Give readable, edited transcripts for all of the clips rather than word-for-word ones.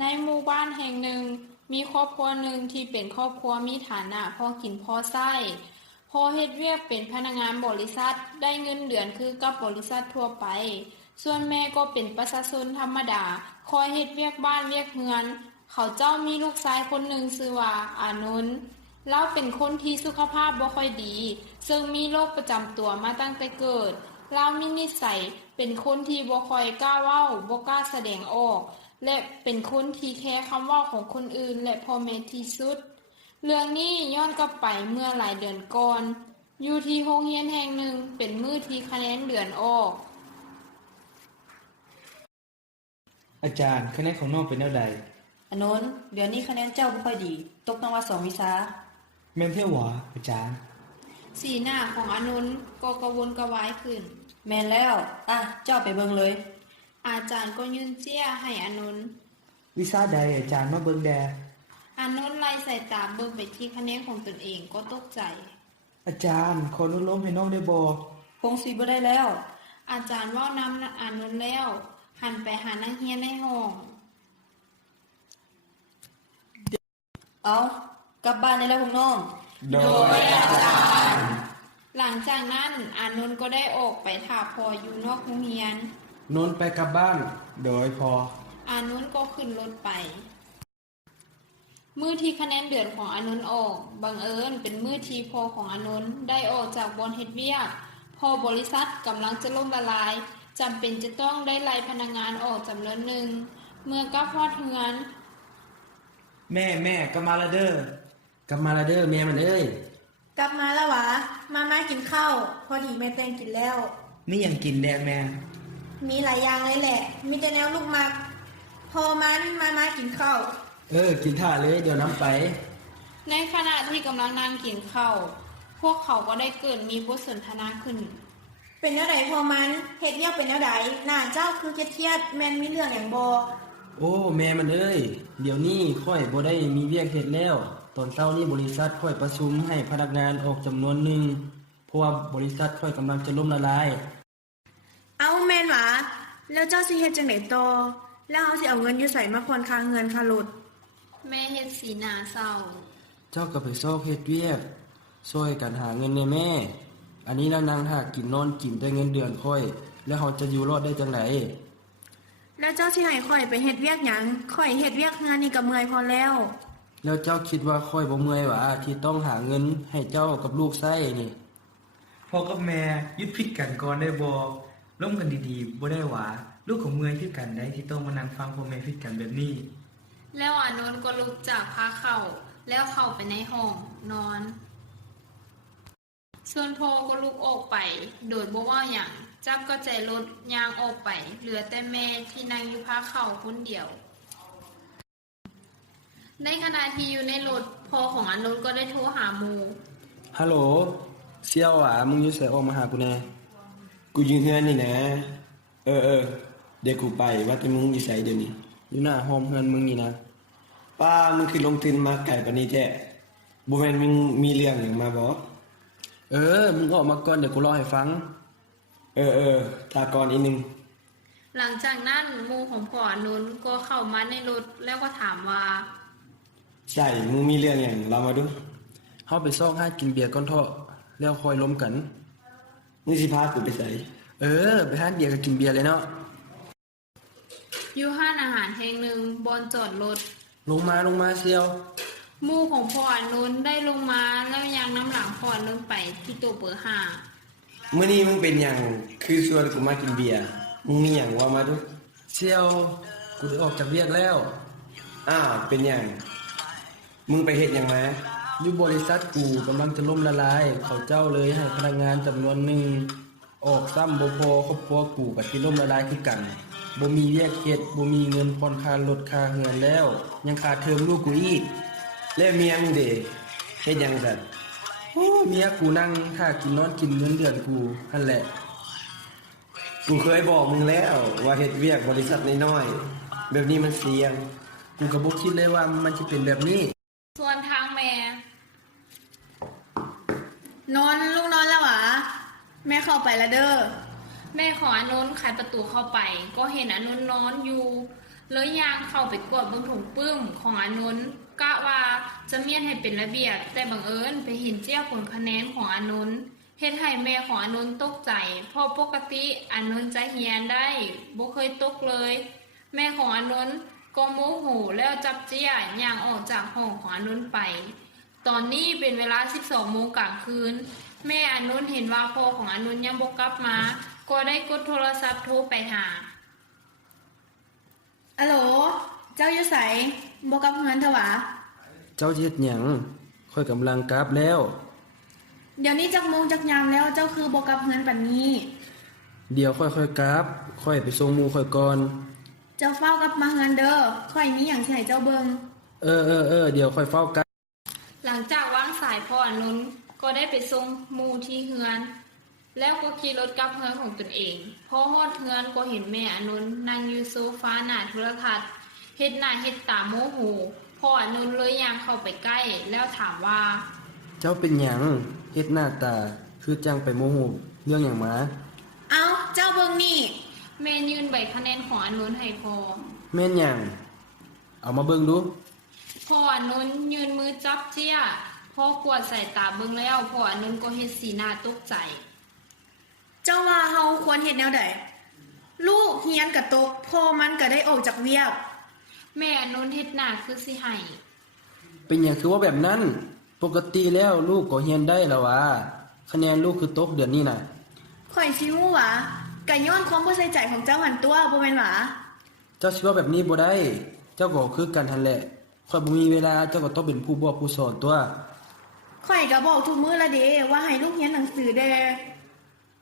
ในหมู่บ้านแห่งหนึ่งมีครอบครัวหนึ่งที่เป็นครอบครัวมีฐานะพอกินพอใช้พอเฮ็ดเวียกเป็นพนักงานบริษัทได้เงินเดือนคือกับบริษัททั่วไปส่วนแม่ก็เป็นประชาชนธรรมดาคอยเฮ็ดเวียกบ้านเวียกเฮือนเขาเจ้ามีลูกชายคนหนึ่งชื่อว่าอานนท์เราเป็นคนที่สุขภาพบ่ค่อยดีซึ่งมีโรคประจำตัวมาตั้งแต่เกิดเรามีนิสัยเป็นคนที่บ่ค่อยกล้าเว้าบ่กล้าแสดงออกและเป็นคนที่แคร์คำเว้าของคนอื่นและพ่อแม่ที่สุดเรื่องนี้ย้อนกลับไปเมื่อหลายเดือนก่อนอยู่ที่โรงเรียนแห่งหนึ่งเป็นมื้อที่คะแนนเดือนออกอาจารย์คะแนนของน้องเป็นแนวใดอันโน้นเดี๋ยวนี้คะแนนเจ้าบ่ค่อยดีตกตั้งว่า2วิชาแม่นเท่าหวาอาจารย์สีหน้าของอนุนก็กระวนกระวายขึ้นแม่นแล้วเจ้าไปเบิ่งเลยอาจารย์ก็ยื่นเจี้ยให้อนุนวิชาใดอาจารย์มาเบิ่งแดอนุนไล่สายตาเบิ่งไปที่คะแนนของตนเองก็ตกใจอาจารย์ขออนุโลมให้น้องได้บ่คงสิบ่ได้แล้ว อาจารย์เว้านำอนุนแล้วหันไปหานักเรียนในห้องเอากลับบ้านได้แล้วพวกน้องโดยอาจารย์หลังจากนั้นอนุนก็ได้ออกไปท่าพออยู่นอกโรงเรียนนนไปกลับบ้านโดยพออนุนก็ขึ้นรถไปมื้อที่คะแนนเดือนของอนุนออกบังเอิญเป็นมื้อที่พ่อของอนุนได้ออกจากบอนเฮ็ดเวียกพอบริษัทกำลังจะล่มละลายจำเป็นจะต้องได้ไล่พนักงานออกจำนวนหนึ่งเมื่อกลับฮอดเฮือนแม่กลับมาแล้วเด้อกลับมาแล้วเด้อแม่มันเอ้ยกลับมาแล้วหวะมากินข้าวพอดีแม่แตงกินแล้วมีหยังกินแดงแม่มีหลายอย่างเลยแหละมีแต่แนวลูกมักพอมันมากินข้าวกินท่าเลยเดี๋ยวน้ำไปในขณะที่กำลังนั่งกินข้าวพวกเขาก็ได้เกิดมีบทสนทนาขึ้นเป็นแนวใดพอมันเฮ็ดเวียกเป็นแนวใดหน้าเจ้าคือเครียดแม่นมีเรื่องหยังบ่โอ้แม่มันเอ้ยเดี๋ยวนี้ค่อยบ่ได้มีเวียกเฮ็ดแล้วตอนเช้านี้บริษัทค่อยประชุมให้พนักงานออกจำนวนหนึ่งเพราะว่าบริษัทค่อยกำลังจะล่มละลายเอาแม่นหวะแล้วเจ้าสิเฮ็ดจังได๋ต่อแล้วเฮาสิเอาเงินอยู่ไสมาผ่อนค่าเงินค่ารถแม่เฮ็ดสีหน้าเศร้าเจ้าก็ไปซอกเฮ็ดเวียกช่วยกันหาเงินแม่อันนี้แล้วนางหากินนอนกินด้วยเงินเดือนค่อยแล้วเราจะอยู่รอดได้จังไดแล้วเจ้าสิให้ข่อยไปเฮ็ดเวียกหยังข่อยเฮ็ดเวียกงานนี่ก็เมื่อยพอแล้วแล้วเจ้าคิดว่าค่อยบ่เมื่อยหวะที่ต้องหาเงินให้เจ้ากับลูกใช้นี่พ่อกับแม่ยึดผิดกันก่อนได้บ่ร่วมกันดีๆบ่ได้หวะลูกของเมื่อยคือกันได้ที่ต้องมานั่งฟังพ่อแม่ผิดกันแบบนี้แล้วอานนท์ก็ลุกจากผ้าเข้าแล้วเข้าไปในห้องนอนส่วนพ่อก็ลุกออกไปโดยบ่ว่าหยังจับก็ใจรถย่างออกไปเหลือแต่แม่ที่นั่งอยู่ผ้าเข้าคนเดียวในขณะที่อยู่ในรถพ่อของอานนท์ก็ได้โทรหาหมู่ฮัลโหลเสี่ยวหวะมึงอยู่ไสออกมาหากูแน่กูอยู่เฮือนนี่นะเดี๋ยวกูไปว่าแต่มึงอยู่ไสเดี๋ยวนี้อยู่หน้าห้องเฮือนมึงนี่นะป้ามึงคือลงทุนมาไกลปานนี้แท้บ่แม่นมึงมีเรื่องหยังมาบ่มึงออกมาก่อนเดี๋ยวกูเล่าให้ฟังถ้าก่อนอีกนึงหลังจากนั้นหมู่ของพ่ออานนท์ก็เข้ามาในรถแล้วก็ถามว่าใช่มึงมีเรื่องหยังเล่ามาดูเฮาไปซอกหากินเบียร์ก่อนเถาะแล้วค่อยล้มกันมึงสิพากูไปไสไปหาเบียร์ก็กินเบียร์เลยเนาะอยู่ห้านอาหารแห่งหนึ่งบนจอดรถลงมาเซียวหมู่ของพ่ออานนท์ได้ลงมาแล้วยังน้ำหลังพ่ออานนท์ไปที่โต๊ะเบอร์5มื้อนี้มึงเป็นหยังคือชวนกูมากินเบียร์มึงมีหยังว่ามาดูเซียวกูได้ออกจากเวียกแล้วเป็นหยังมึงไปเฮ็ดหยังมาอยู่บริษัทกูกำลังจะล่มละลายเขาเจ้าเลยให้พนักงานจำนวนหนึ่งออกซ้ำบ่พอครอบครัวกูก็สิล่มละลายคือกันบ่มีเวียกเฮ็ดบ่มีเงินผ่อนค่ารถค่าเรือนแล้วยังค่าเทอมลูกกูอีกแล้วเมียมึงเด้เฮ็ดหยังซั่นเมียกูนั่งค่ากินนอนกินเงินเดือนกูนั่นแหละกูเคยบอกมึงแล้วว่าเฮ็ดเวียกบริษัทน้อยๆแบบนี้มันเสี่ยงกูก็บ่คิดเลยว่ามันสิเป็นแบบนี้ส่วนทางแม่ลูกนอนแล้วหวะแม่เข้าไปแล้วเด้อ แม่ของอานนท์ไขประตูเข้าไปก็เห็นอานนท์นอนอยู่ เลยย่างเข้าไปกวดบนถุงปื้มของอานนท์กะว่าจะเมียนให้เป็นระเบียบแต่บังเอิญไปเห็นเจ้าผลคะแนนของอานนท์เฮ็ดให้แม่ของอานนท์ตกใจเพราะปกติอานนท์จะเฮียนได้บ่เคยตกเลย แม่ของอานนท์ก็โมโหแล้วจับเจี้ยย่างออกจากห้องของอานนท์ไป ตอนนี้เป็นเวลา 12 โมงกลางคืน แม่อานนท์เห็นว่าพ่อของอานนท์ยังบ่กลับมา ก็ได้กดโทรศัพท์โทรไปหา อะโหล เจ้าอยู่ไสบ่กลับเฮือนเถอะหวะ เจ้าสิเฮ็ดหยังค่อยกำลังกลับแล้ว เดี๋ยวนี้จักโมงจักยามแล้วเจ้าคือบ่กลับเฮือนปานนี้ เดี๋ยวค่อยๆกลับ ค่อยไปส่งหมู่ค่อยก่อน เจ้าเฝ้ากลับมาเฮือนเด้อค่อยมีหยังสิให้เจ้าเบิ่ง เดี๋ยวค่อยเฝ้ากลับ หลังจากวางสายพ่ออานนท์ก็ได้ไปส่งหมู่ที่เฮือน แล้วก็ขี่รถกลับเฮือนของตนเองพอฮอดเฮือนก็เห็นแม่อานนท์นั่งอยู่โซฟาหน้าโทรทัศน์เฮ็ดหน้าเฮ็ดตาโมโหพ่ออานนท์เลยย่างเข้าไปใกล้ แล้วถามว่า เจ้าเป็นหยังเฮ็ดหน้าตา คือจังไปโมโหเรื่องหยังมา เอาเจ้าเบิ่งนี่ แม่ยื่นใบคะแนนของอานนท์ให้พ่อ แม่นหยังเอามาเบิ่งดู พ่ออานนท์ยืนมือจับเจี้ยพ่อกวดใส่ตาเบิ่งแล้วพ่ออานนท์ก็เฮ็ดสีหน้าตกใจ เจ้าว่าเฮาควรเฮ็ดแนวใดลูกเฮียนกับตกพ่อมันก็ได้ออกจากเวียก แม่อานนท์เฮ็ดหน้าคือสิให้ เป็นหยังคือว่าแบบนั้น ปกติแล้วลูกก็เรียนได้แล้ววะคะแนนลูกคือตกเดือนนี้น่ะ ข่อยสิฮู้หวะก็ย้อนความบ่ใส่ใจของเจ้าหันตัวบ่แม่นหวะ เจ้าสิว่าแบบนี้บ่ได้ เจ้าก็คือกันหั่นแหละค่อยบ่มีเวลาเจ้าก็ต้องเป็นผู้บอกผู้สอนตัว ข่อยก็บอกทุกมื้อละเด้ว่าให้ลูกเรียนหนังสือเด้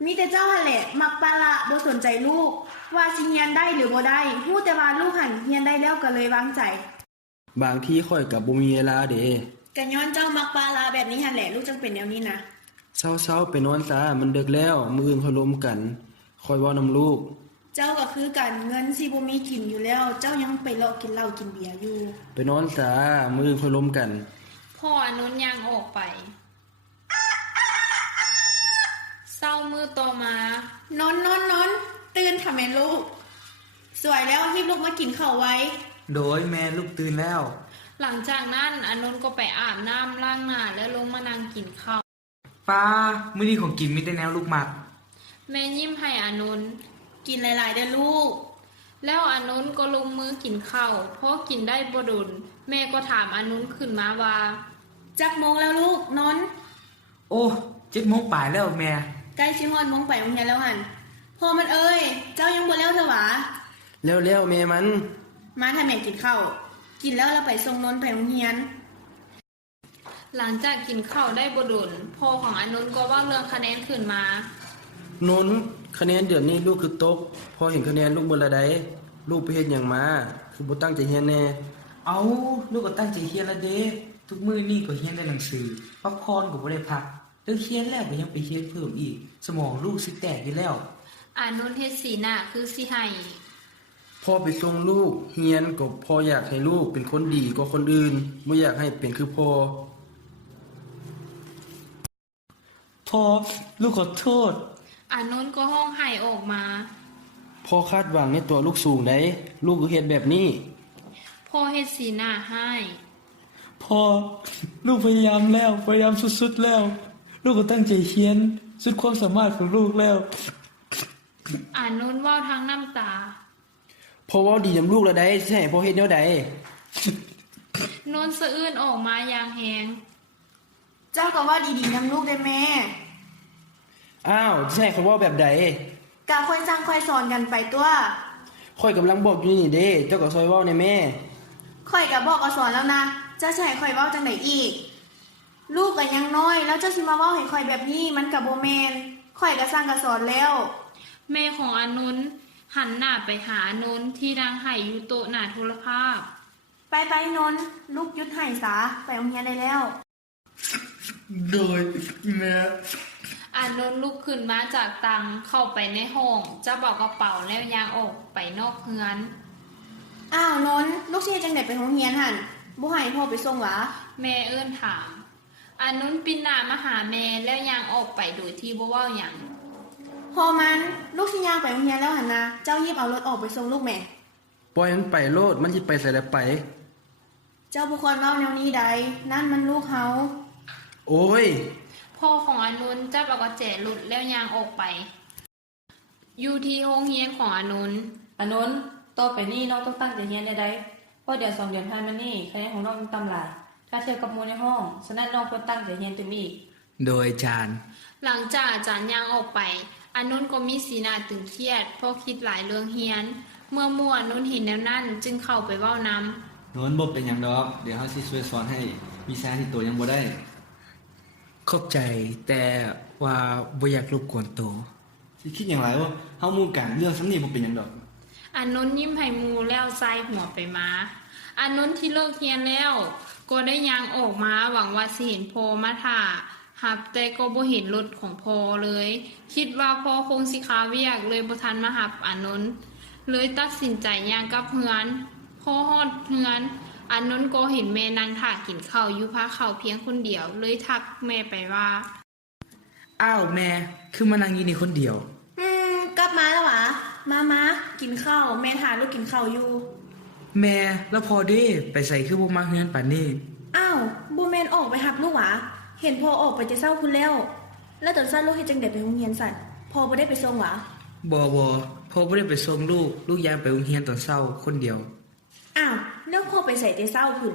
มีแต่เจ้าหั่นแหละมักปาละบ่สนใจลูก ว่าสิเรียนได้หรือบ่ได้ฮู้แต่ว่าลูกหันเรียนได้แล้วก็เลยวางใจ บางทีค่อยก็บ่มีเวลาเด้ ก็ย้อนเจ้ามักปาละแบบนี้หั่นแหละลูกจึงเป็นแนวนี้นะ เช้าๆไปนอนซะมันดึกแล้วมื้ออื่นค่อยล้มกันค่อยเว้านำลูก เจ้าก็คือกันเงินสิบ่มีกินอยู่แล้ว เจ้ายังไปเลาะกินเหล้ากินเบียร์อยู่ ไปนอนซะมื้ออื่นค่อยล้มกัน พ่ออานนท์ย่างออกไปเศร้ามือต่อมาน อนตื่นทำแม่ลูก สวยแล้วรีบลูกมากินข้าวไว้ โดยแม่ลูกตื่นแล้ว หลังจากนั้นอานนท์ก็ไปอาบน้ำล้างหน้าแล้วลงมานั่งกินข้าว ป้ามื้อนี้ของกินมีแต่แนวลูกมัก แม่ยิ้มให้อานนท์ กินหลายๆเด้อลูก แล้วอานนท์ก็ลงมือกินข้าวพอกินได้บ่ดนแม่ก็ถามอานนท์ขึ้นมาว่า จักโมงแล้วลูกนอน โอ้7 โมงป่ายแล้วแม่ ใกล้สิฮอดโมงไปโรงเรียนแล้วหันพ่อมันเอ้ย เจ้ายังบ่แล้วเถอะหวะ แล้วแม่มัน มาถ้าแม่กินข้าวกินแล้วเราไปส่งนนท์ไปโรงเรียน หลังจากกินข้าวได้บ่ดนพ่อของอานนท์ก็เว่าเรื่องคะแนนขึ้นมา นนท์คะแนนเดือนนี้ลูกคือตก พอเห็นคะแนนลูกบ่ละใดลูกไปเฮ็ดหยังมา คือบ่ตั้งใจเรียนแน่ เอาลูกก็ตั้งใจเรียนแล้วเด้ทุกมื้อนี่ก็เรียนได้หนังสือพักผ่อนก็บ่ได้พักเลิกเรียนแล้วก็ยังไปเรียนเพิ่มอีก สมองลูกสิแตกอยู่แล้ว อานนท์เฮ็ดสีหน้าคือสิให้ พ่อไปส่งลูกเรียนก็พ่ออยากให้ลูกเป็นคนดีกว่าคนอื่นบ่อยากให้เป็นคือพ่อ พ่อลูกขอโทษ อานนท์ก็ห้องไห้ออกมา พ่อคาดหวังในตัวลูกสูงได้ลูกก็เฮ็ดแบบนี้ พ่อเฮ็ดสีหน้าให้ พ่อลูกพยายามแล้วพยายามสุดๆแล้ว ลูกก็ตั้งใจเรียนสุดความสามารถของลูกแล้ว อานนท์เว้าทั้งน้ำตา พ่อเว้าดีนำลูกแล้วได้สิให้พ่อเฮ็ดแนวใด นนท์สะอื้นออกมาอย่างแหง เจ้าก็ว่าดีๆนำลูกได้แม่ อ้าวสิให้เขาเว้าแบบใด กะค่อยสร้างค่อยสอนกันไปตัว ค่อยกำลังบอกอยู่นี่เด้เจ้าก็ซอยเว้าในแม่ ค่อยก็บอกก็สอนแล้วนะเจ้าสิให้ค่อยเว้าจังไดอีก ลูกก็ยังน้อยแล้วเจ้าสิมาเว้าให้ค่อยแบบนี้มันก็บ่แม่นค่อยก็สร้างก็สอนแล้ว แม่ของอานนท์หันหน้าไปหาอานนท์ที่นั่งไห้อยู่โต๊ะหน้าโทรภาพ ไปนนท์ลูกหยุดให้ซะไปโรงเรียนได้แล้ว โดยแม่ อานนท์ลุกขึ้นมาจากตังเข้าไปในห้องจะบอกกระเป๋าแล้วยางออกไปนอกเฮือน อ้าวนนท์ลูกสิเฮ็ดจังได๋ไปโรงเรียนหั่นบ่ให้พ่อไปส่งหวะ แม่เอื้อนถาม อานนท์ปินหน้ามาหาแม่แล้วยางออกไปโดยที่บ่เว้าหยัง พอมันลูกสิย่างไปโรงเรียนแล้วหั่นนะเจ้าหยิบเอารถออกไปส่งลูกแม่ ปล่อยมันไปโลดมันสิไปใส่แล้วไป เจ้าบุคคลเว้าแนวนี้ใดนั่นมันลูกเฮา โอ้ย พ่อของอานนท์จับเอากระแจหลุดแล้วยางออกไป อยู่ที่โรงเรียนของอานนท์ อานนท์ต่อไปนี้น้องต้องตั้งใจเรียนได้เพราะเดี๋ยว2 เดือนผ่านมานี่คะแนนของน้องต่ำหลายถ้าเทียบกับหมู่ในห้อง ฉะนั้นน้องควรตั้งใจเรียนเต็มอีก โดยอาจารย์ หลังจากอาจารย์ยางออกไปอานนท์ก็มีสีหน้าตึงเครียดเพราะคิดหลายเรื่องเฮียน เมื่อมั่วอานนท์เห็นแนวนั้นจึงเข้าไปเว้านำ โน้นบ่เป็นหยังดอก เดี๋ยวเฮาสิช่วยสอนให้วิชาที่ตัวยังบ่ได้ ขอบใจแต่ว่าบ่อยากรบกวนโต สิคิดหยังหลายวะเฮาหมู่กันเรื่องสำนี้บ่เป็นหยังดอก อานนท์ยิ้มให้หมูแล้วใส่หัวไปมาอานนท์ที่เลิกเรียนแล้ว ก็ได้ยางออกมาหวังว่าสิเห็นพอมาถ่าหับแต่ก็บ่เห็นรถของพอเลย คิดว่าพอคงสิขาเวียกเลยบ่ทันมาหับอานนท์เลยตัดสินใจย่างกลับเฮือนพอฮอดเฮือนอานนท์ก็เห็นแม่นางถ่ากินข้าวอยู่พาข้าวเพียงคนเดียว เลยทักแม่ไปว่า อ้าวแม่คือมานั่งอยู่นี่คนเดียว กลับมาแล้วหวะมากินข้าวแม่ทานลูกกินข้าวอยู่ แม่แล้วพอเด้ไปใส่คือบ่มาเฮือนปานนี้ อ้าวบูแมนออกไปหับลูกหวะเห็นพอออกไปจะเศร้าคุณแล้ว แล้วตอนสั้นลูกเฮ็ดจังได๋ไปโรงเรียนสั่นพอบ่ได้ไปส่งหวะ บ่พอบ่ได้ไปส่งลูกยามไปโรงเรียนตอนเช้าคนเดียว อ้าวแล้วพอไปใส่แต่เศร้าพุ่น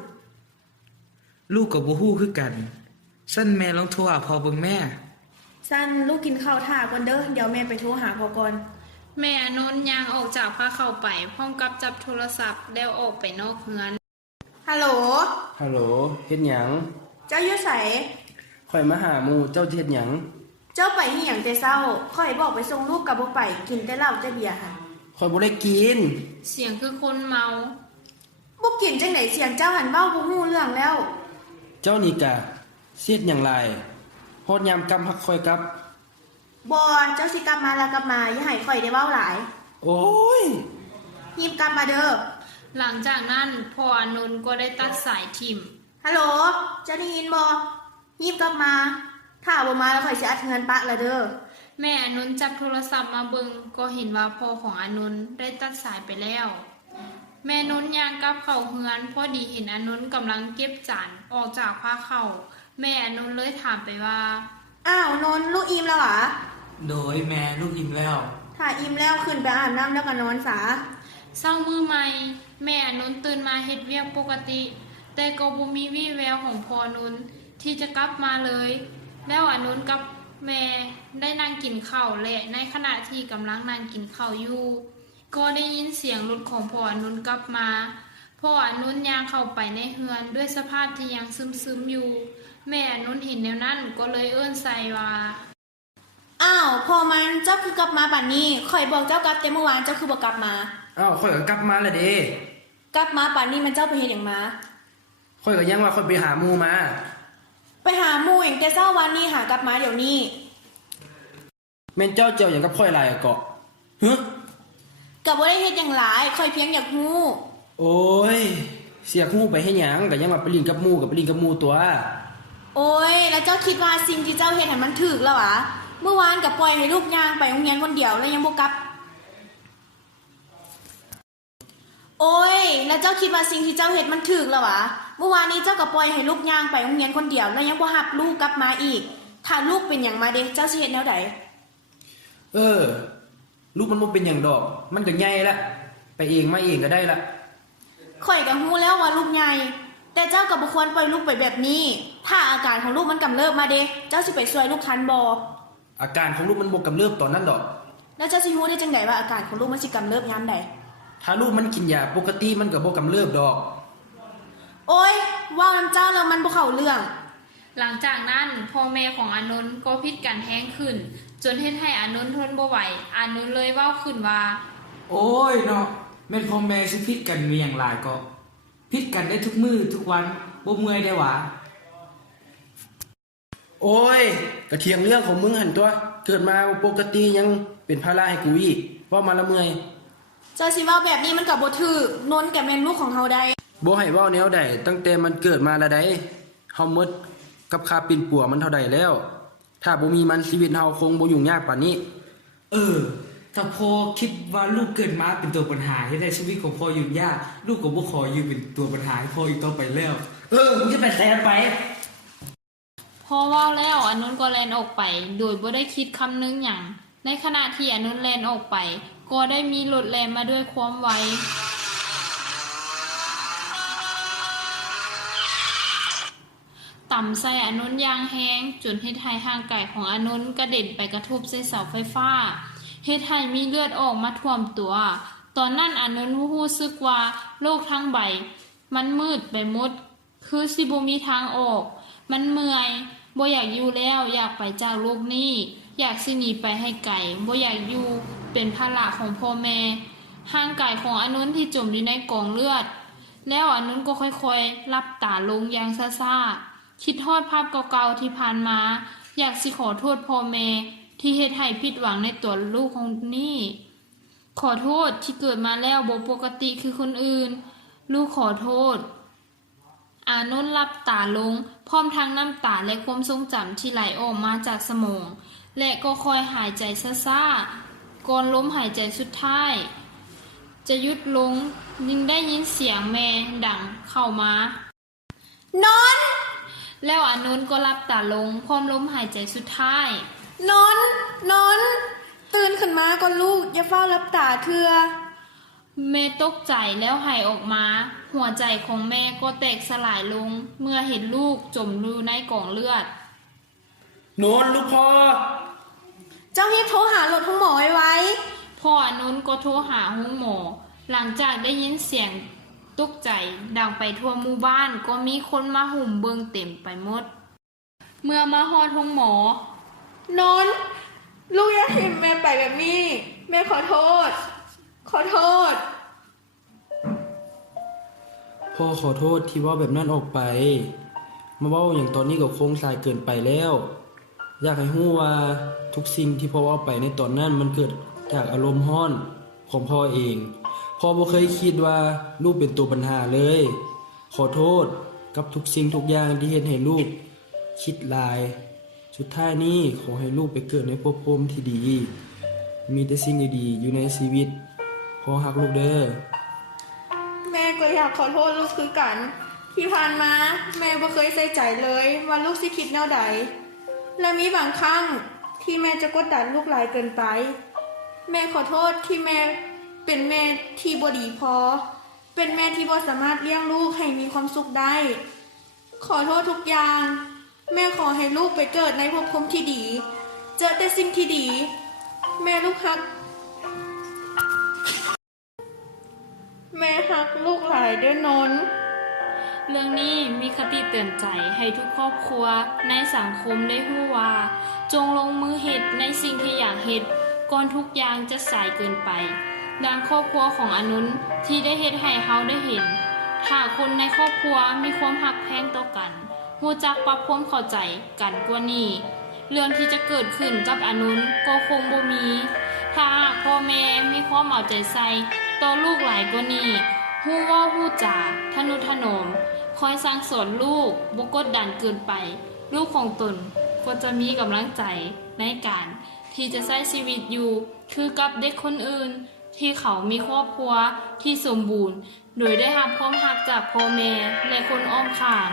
ลูกกับบ่ฮู้คือกันสั้นแม่ลองโทรหาพ่อเบิ่งแม่ สั้นลูกกินข้าวท่าก่อนเด้อเดี๋ยวแม่ไปโทรหาพอก่อน แม่อานนท์ย่างออกจากพาเข้าไปพร้อมกับจับโทรศัพท์แล้วออกไปนอกเฮือน ฮัลโหล ฮัลโหลเฮ็ดหยัง เจ้าอยู่ไส ข่อยมาหาหมู่เจ้าสิเฮ็ดหยัง เจ้าไปอีหยังแต่เศร้าค่อยบอกไปส่งลูกกับบ่ไปกินแต่เหล้าแต่เบียร์หั่น ข่อยบ่ได้กิน เสียงคือคนเมา บ่กินจังได๋เสียงเจ้าหันเว้าบ่ฮู้เรื่องแล้ว เจ้านี่กะเสียดหยังไรฮอดยามกำพักข่อยกลับ บ่เจ้าสิกลับมาแล้วกลับมาอย่าให้ข่อยได้เว้าหลาย โอ้ย รีบกลับมาเด้อ หลังจากนั้นพ่ออานนท์ก็ได้ตัดสายทิม ฮัลโหลเจ้าได้ยินบ่รีบกลับมา ถ้าบ่มาแล้วข่อยสิอัดเงินปะละเด้อ แม่อานนท์จับโทรศัพท์มาเบิงก็เห็นว่าพ่อของอานนท์ได้ตัดสายไปแล้ว แม่นนท์ย่างกลับเข้าเฮือนพอดีเห็นอานนท์กำลังเก็บจานออกจากผ้าเข้าแม่อานนท์เลยถามไปว่า อ้าวนนท์ลูกอิ่มแล้วหรอ โดยแม่ลูกอิ่มแล้ว ถ้าอิ่มแล้วขึ้นไปอาบน้ำแล้วก็นอนซะ เศร้ามือใหม่แม่อานนท์ตื่นมาเฮ็ดเวียกปกติ แต่ก็บ่มีวี่แววของพ่ออานนท์ที่จะกลับมาเลย แล้วอานนท์กับแม่ได้นั่งกินข้าวและในขณะที่กำลังนั่งกินข้าวอยู่ก็ได้ยินเสียงรถของพ่ออานนท์กลับมาพ่ออานนท์ย่างเข้าไปในเฮือนด้วยสภาพที่ยังซึมๆอยู่ แม่อานนท์เห็นแนวนั้นก็เลยเอิ้นใส่ว่า อ้าวพอมันเจ้าคือกลับมาบัดนี้ข่อยบอกเจ้ากลับแต่เมื่อวานเจ้าคือบ่กลับมา อ้าวข่อยก็กลับมาแล้วเด้ กลับมาป่านนี้มันเจ้าไปเฮ็ดหยังมา ข่อยก็ยังว่าข่อยไปหาหมู่มา ไปหาหมู่เองแต่เช้าวันนี้หากลับมาเดี๋ยวนี้ แม่นเจ้าเจียวหยังกับข่อยหลายอะเกาะฮะ ก็บ่ได้เฮ็ดหยังหลายข่อยเพียงอยากฮู้ โอ้ย เสียฮู้ไปเฮ็ดหยังก็ยังว่าไปลินกับหมู่กับไปลินกับหมู่ตัว โอ้ยแล้วเจ้าคิดว่าสิ่งที่เจ้าเฮ็ดให้มันถูกแล้วหวะเมื่อวานก็ปล่อยให้ลูกย่างไปโรงเรียนคนเดียวแล้วยังบ่กลับ โอ้ยแล้วเจ้าคิดว่าสิ่งที่เจ้าเฮ็ดมันถูกแล้วหวะเมื่อวานนี้เจ้าก็ปล่อยให้ลูกย่างไปโรงเรียนคนเดียวแล้วยังบ่รับลูกกลับมาอีก ถ้าลูกเป็นหยังมาเด้เจ้าสิเฮ็ดแนวใด ลูกมันบ่เป็นหยังดอก มันก็ใหญ่ละไปเองมาเองก็ได้ละ ข่อยก็ฮู้แล้วว่าลูกใหญ่แต่เจ้าก็บ่ควรปล่อยลูกไปแบบนี้ ถ้าอาการของลูกมันกำเริบมาเด้เจ้าสิไปช่วยลูกทันบ่ อาการของลูกมันบ่กำเริบตอนนั้นดอก แล้วเจ้าสิฮู้ได้จังไดว่าอาการของลูกมันสิกำเริบยามใด ถ้าลูกมันกินยาปกติมันก็บ่กำเริบดอก โอ้ยว่าวน้ำเจ้าแล้วมันบ่เข้าเรื่อง หลังจากนั้นพ่อแม่ของอานนท์ก็พิดกันแท้งขึ้น จนเฮ็ดให้อานนท์ทนบ่ไหวอานนท์เลยเว้าขึ้นว่า โอ้ยเนาะแม่นพ่อแม่สิผิดกันมีหยังหลายก็ผิดกันได้ทุกมื้อทุกวันบ่เมื่อยได้หวะ โอ้ยกระเทียงเรื่องของมึงหันตัว เกิดมาปกติยังเป็นภาระให้กูอีกว่ามาละเมื่อย เจ้าสิเว้าแบบนี้มันก็บ่ถูกนนท์ก็แม่นลูกของเฮาได้ บ่ให้เว้าแนวใดตั้งแต่มันเกิดมาละใดเฮาหมดกับค่าปิ่นปัวมันเท่าใดแล้ว ถ้าบ่มีมันชีวิตเฮาคงบ่ยุ่งยากปานนี้ ถ้ ถ้าพ่อคิดว่าลูกเกิดมาเป็นตัวปัญหาเฮ็ดให้ชีวิตของพ่อยุ่งยากลูกก็บ่ขออยู่เป็นตัวปัญหาให้พ่ออีกต่อไปแล้วมึงจะไปแทนไป พอเว้าแล้วอนุนก็แลนออกไป โดยบ่ได้คิดคำนึงหยังในขณะที่อนุนแลนออกไป ก็ได้มีรถแล่นมาด้วยความไวต่ำใส่อนุนยางแห้งจนเฮ็ดให้ห่างไก่ของอนุนกระเด็นไปกระทบใส่เสาไฟฟ้าเฮ็ดให้มีเลือดออกมาท่วมตัว ตอนนั้นอนุนรู้สึกว่าโลกทั้งใบมันมืดไปหมดคือสิบ่มีทางออกมันเมื่อยบ่อยากอยู่แล้วอยากไปจากโลกนี้อยากสิหนีไปให้ไกลบ่อยากอยู่เป็นภาระของพ่อแม่ห่างไก่ของอนุนที่จมอยู่ในกองเลือดแล้วอนุนก็ค่อยๆลับตาลงอย่างซ่าๆคิดทอดภาพเก่าๆที่ผ่านมาอยากสิขอโทษพ่อแม่ที่เฮ็ดให้ผิดหวังในตัวลูกของนี่ขอโทษที่เกิดมาแล้วบ่ปกติคือคนอื่นลูกขอโทษอานนท์ลับตาลงพร้อมทั้งน้ำตาและความทรงจำที่ไหลออกมาจากสมองและก็คอยหายใจซ่าๆก่อนล้มหายใจสุดท้ายจะหยุดลงยิ่งได้ยินเสียงแม่ดังเข้ามาน นท์ แล้วอานนท์ก็ลับตาลงพร้อมล้มหายใจสุดท้าย นนท์ตื่นขึ้นมาก่อนลูกอย่าเฝ้ารับตาเถื่อ แม่ตกใจแล้วหายออกมา หัวใจของแม่ก็แตกสลายลง เมื่อเห็นลูกจมอยู่ในกองเลือด โนนลูกพ่อ เจ้ารีบโทรหารถของหมอไว้ พ่ออนุนก็โทรหาห้องหมอ หลังจากได้ยินเสียงตกใจดังไปทั่วหมู่บ้านก็มีคนมาหุ่มเบิงเต็มไปหมด เมื่อมาฮอดห้องหมอ นนท์ลูกอย่าเห็นแม่ไปแบบนี้ แม่ขอโทษ ขอโทษ พ่อขอโทษที่เว่าแบบนั้นออกไป มาเว้าอย่างตอนนี้ก็คงสายเกินไปแล้ว อยากให้ฮู้ว่าทุกสิ่งที่พ่อเว้าไปในตอนนั้นมันเกิดจากอารมณ์ร้อนของพ่อเอง พ่อบ่เคยคิดว่าลูกเป็นตัวปัญหาเลย ขอโทษกับทุกสิ่งทุกอย่างที่เฮ็ดให้ลูกคิดหลาย สุดท้ายนี้ขอให้ลูกไปเกิดในภพภูมิที่ดี มีแต่สิ่งดีๆอยู่ในชีวิตพ่อฮักลูกเด้อ แม่ก็อยากขอโทษลูกคือกัน ที่ผ่านมาแม่บ่เคยใส่ใจเลยว่าลูกสิคิดแนวใด และมีบางครั้งที่แม่จะกดดันลูกหลายเกินไป แม่ขอโทษที่แม่เป็นแม่ที่บ่ดีพอ เป็นแม่ที่บ่สามารถเลี้ยงลูกให้มีความสุขได้ ขอโทษทุกอย่าง แม่ขอให้ลูกไปเกิดในภพภูมิที่ดี เจอแต่สิ่งที่ดี แม่ลูกฮัก แม่ฮักลูกหลายเด้อนนท์ เรื่องนี้มีคติเตือนใจให้ทุกครอบครัวในสังคมได้รู้ว่า จงลงมือเฮ็ดในสิ่งที่อยากเฮ็ดก่อนทุกอย่างจะสายเกินไปดังครอบครัวของอนุนที่ได้เฮ็ดให้เฮาได้เห็น ถ้าคนในครอบครัวมีความหักแพงต่อกันรู้จักปรับความเข้าใจกันกว่านี้เรื่องที่จะเกิดขึ้นกับอนุนก็คงบ่มี ถ้าหากพ่อแม่มีความเอาใจใส่ต่อลูกหลายกว่านี้ฮู้เว้าฮู้จาทนุถนอมคอยสั่งสอนลูกบ่กดดันเกินไป ลูกของตนก็จะมีกำลังใจในการที่จะใช้ชีวิตอยู่คือกับเด็กคนอื่นที่เขามีครอบครัวที่สมบูรณ์ โดยได้รับความรักจากพ่อแม่และคนอ้อมข้าง